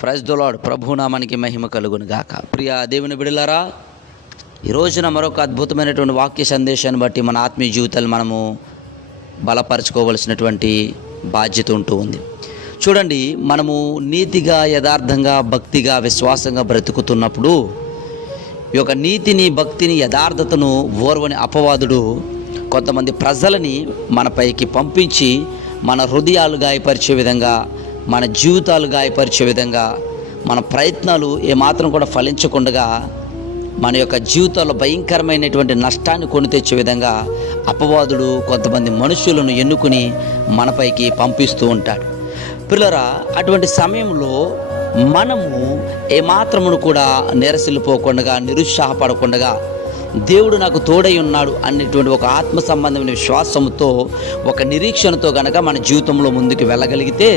Praise the lord. ప్రభునామానికి మహిమ కలుగును గాక. ప్రియ దేవుని బిడ్డలారా, ఈ రోజున మరొక అద్భుతమైనటువంటి వాక్య సందేశాన్ని బట్టి మన ఆత్మీయ జీవితాలు మనము బలపరచుకోవలసినటువంటి బాధ్యత ఉంటూ ఉంది. చూడండి, మనము నీతిగా, యథార్థంగా, భక్తిగా, విశ్వాసంగా బ్రతుకుతున్నప్పుడు ఈ యొక్క నీతిని, భక్తిని, యథార్థతను ఓర్వని అపవాదుడు కొంతమంది ప్రజలని మనపైకి పంపించి మన హృదయాలు గాయపరిచే విధంగా, మన జీవితాలు గాయపరిచే విధంగా, మన ప్రయత్నాలు ఏమాత్రం కూడా ఫలించకుండా మన యొక్క జీవితాల్లో భయంకరమైనటువంటి నష్టాన్ని కొని తెచ్చే విధంగా అపవాదుడు కొంతమంది మనుషులను ఎన్నుకుని మనపైకి పంపిస్తూ ఉంటాడు. పిల్లరా, అటువంటి సమయంలో మనము ఏమాత్రమును కూడా నిరసిల్లిపోకుండా, నిరుత్సాహపడకుండా, దేవుడు నాకు తోడై ఉన్నాడు అనేటువంటి ఒక ఆత్మ సంబంధమైన విశ్వాసంతో, ఒక నిరీక్షణతో గనక మన జీవితంలో ముందుకు వెళ్ళగలిగితే,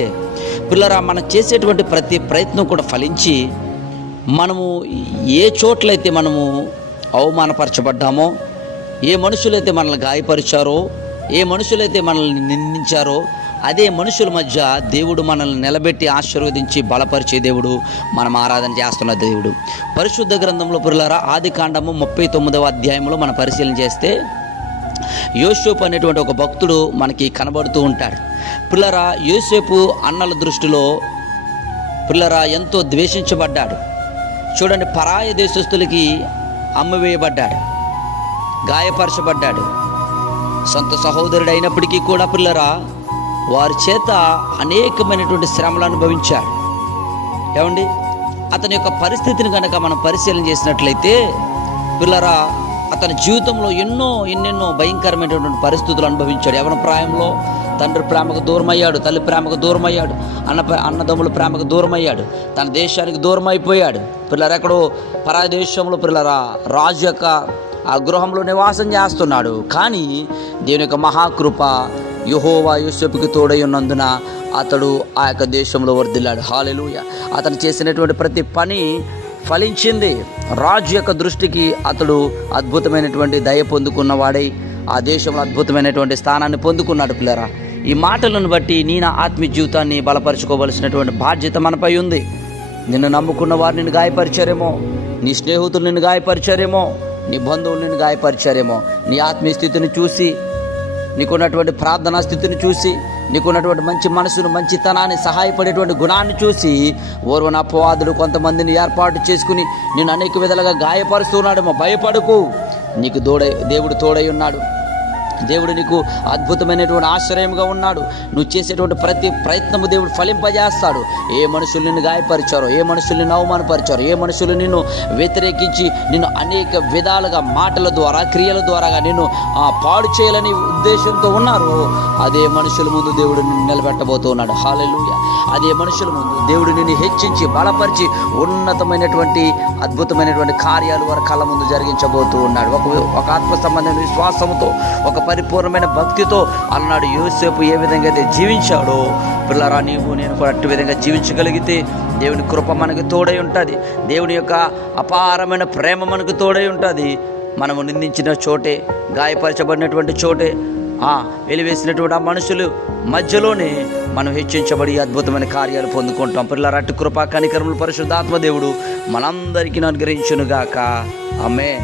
పిల్లరా, మనం చేసేటువంటి ప్రతి ప్రయత్నం కూడా ఫలించి మనము ఏ చోట్లయితే మనము అవమానపరచబడ్డామో, ఏ మనుషులైతే మనల్ని గాయపరిచారో, ఏ మనుషులైతే మనల్ని నిందించారో, అదే మనుషుల మధ్య దేవుడు మనల్ని నిలబెట్టి ఆశీర్వదించి బలపరిచే దేవుడు, మనం ఆరాధన చేస్తున్న దేవుడు. పరిశుద్ధ గ్రంథంలో పిల్లరా, ఆదికాండము 39వ అధ్యాయంలో మనం పరిశీలన చేస్తే యోసేపు అనేటువంటి ఒక భక్తుడు మనకి కనబడుతూ ఉంటాడు. పిల్లరా, యోసేపు అన్నల దృష్టిలో పిల్లరా ఎంతో ద్వేషించబడ్డాడు. చూడండి, పరాయ దేశస్తులకి అమ్మివేయబడ్డాడు, గాయపరచబడ్డాడు. సొంత సహోదరుడు అయినప్పటికీ కూడా పిల్లరా వారి చేత అనేకమైనటువంటి శ్రమలు అనుభవించాడు. ఏమండి, అతని యొక్క పరిస్థితిని కనుక మనం పరిశీలన చేసినట్లయితే పిల్లరా, అతని జీవితంలో ఎన్నెన్నో భయంకరమైనటువంటి పరిస్థితులు అనుభవించాడు. యవ్వన ప్రాయంలో తండ్రి ప్రేమకు దూరమయ్యాడు, తల్లి ప్రేమకు దూరమయ్యాడు, అన్నదమ్ముల ప్రేమకు దూరమయ్యాడు, తన దేశానికి దూరం అయిపోయాడు. పిల్లరా, ఎక్కడో పరాయ దేశంలో పిల్లరా రాజు యొక్క ఆ గృహంలో నివాసం చేస్తున్నాడు. కానీ దేవుని యొక్క మహాకృప యెహోవా యోసేపుకి తోడై ఉన్నందున అతడు ఆ యొక్క దేశంలో వర్ధిల్లాడు. హల్లెలూయా. అతను చేసినటువంటి ప్రతి పని ఫలించింది. రాజు యొక్క దృష్టికి అతడు అద్భుతమైనటువంటి దయ పొందుకున్నవాడై ఆ దేశంలో అద్భుతమైనటువంటి స్థానాన్ని పొందుకున్నాడు. పిల్లరా, ఈ మాటలను బట్టి నీ నా ఆత్మీయ జీవితాన్ని బలపరచుకోవలసినటువంటి బాధ్యత మనపై ఉంది. నిన్ను నమ్ముకున్న వారు నిన్ను గాయపరిచారేమో, నీ స్నేహితులు నిన్ను గాయపరిచారేమో, నీ బంధువులు నిన్ను గాయపరిచారేమో, నీ ఆత్మీయ స్థితిని చూసి, నీకున్నటువంటి ప్రార్థనా స్థితిని చూసి, నీకున్నటువంటి మంచి మనసును, మంచితనాన్ని, సహాయపడేటువంటి గుణాన్ని చూసి ఓర్వన అపవాదుడు కొంతమందిని ఏర్పాటు చేసుకుని నేను అనేక విధాలుగా గాయపరుస్తున్నాడేమో. భయపడకు, నీకు దేవుడు తోడై ఉన్నాడు. దేవుడు నీకు అద్భుతమైనటువంటి ఆశ్రయంగా ఉన్నాడు. నువ్వు చేసేటువంటి ప్రతి ప్రయత్నము దేవుడు ఫలింపజేస్తాడు. ఏ మనుషులు నిన్ను గాయపరిచారో, ఏ మనుషులు నిన్ను అవమానపరిచారో, ఏ మనుషులు నిన్ను వ్యతిరేకించి నిన్ను అనేక విధాలుగా మాటల ద్వారా, క్రియల ద్వారా నిన్ను పాడు చేయాలని ఉద్దేశంతో ఉన్నారో, అదే మనుషుల ముందు దేవుడు నిన్ను నిలబెట్టబోతున్నాడు. హల్లెలూయా. అదే మనుషుల ముందు దేవుడు నిన్ను హెచ్చించి బలపరిచి ఉన్నతమైనటువంటి అద్భుతమైనటువంటి కార్యాలు వారి కళ్ళ ముందు జరిగించబోతూ ఉన్నాడు. ఒక ఆత్మ సంబంధమైన విశ్వాసంతో, ఒక పరిపూర్ణమైన భక్తితో అన్నాడు యోసేపు ఏ విధంగా అయితే జీవించాడో, పిల్లరా, నీవు నేను కూడా అట్టి విధంగా జీవించగలిగితే దేవుని కృప మనకు తోడై ఉంటుంది. దేవుని యొక్క అపారమైన ప్రేమ మనకు తోడై ఉంటుంది. మనము నిందించిన చోటే, గాయపరచబడినటువంటి చోటే, వెలివేసినటువంటి ఆ మనుషులు మధ్యలోనే మనం హెచ్చించబడి అద్భుతమైన కార్యాలు పొందుకుంటాం. పిల్లరా, అట్టి కృపా కనికరములు పరిశుద్ధాత్మ దేవుడు మనందరికీ అనుగ్రహించునుగాక. ఆమేన్.